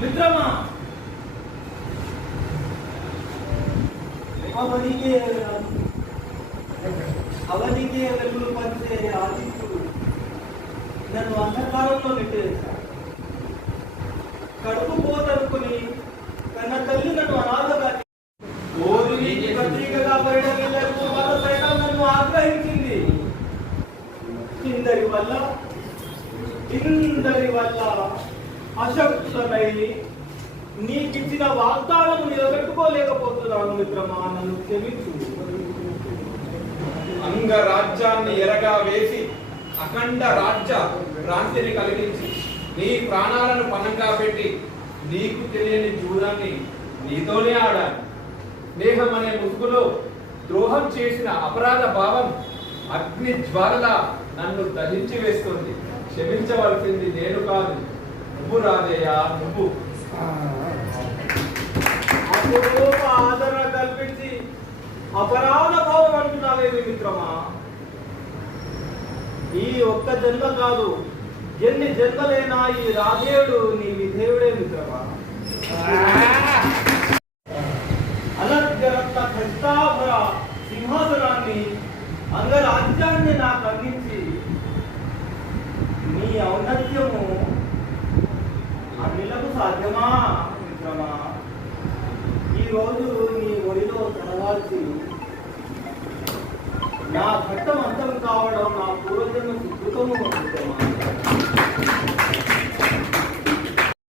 మిత్రమా అవధికే వెలుగులు పంచే ఆదిత్యుడు నన్ను అంధకారంలో నెట్టేశాడు. కడుపు పోతనుకుని కన్న తల్లి నన్ను అనాథగా పత్రికగా పరిణమించకు సైతం నన్ను ఆగ్రహించింది. ఇందరి వల్ల అశక్తులై నీకిచ్చిన వాగ్దానం నిలబెట్టుకోలేకపోతున్నాను. మిత్రమా, నన్ను క్షమించు. అంగరాజ్యాన్ని ఎరగా వేసి అఖండ రాజ్య భ్రాంతిని కలిగించి నీ ప్రాణాలను పణంగా పెట్టి నీకు తెలియని జూదాన్ని నీతోనే ఆడాను. స్నేహం అనే ముసుగులో ద్రోహం చేసిన అపరాధ భావం అగ్ని జ్వాలలా నన్ను దహించి వేస్తుంది. క్షమించవలసింది నేను కాదు, నువ్వు రాదేయా, నువ్వు. ఆదరణ కల్పించి అపరాధ భావం అంటున్నావేమి మిత్రమా? ఈ ఒక్క జన్మ కాదు, ఎన్ని జన్మలైనా ఈ రాధేయుడు నీ విధేయుడే మిత్రమా. అలర్జరత్న ఖచ్చితాభర సింహాసనాన్ని అంగరాజ్యాన్ని నాకు అందించి నీ ఔన్నత్యము అన్నిలకు సాధ్యమా మిత్రమా? ఈరోజు నీ ఒడిలో తలవాల్సి నా ఘట్టం అంతం కావడం నా పూర్వజన్మ సుకృతము మిత్రమా.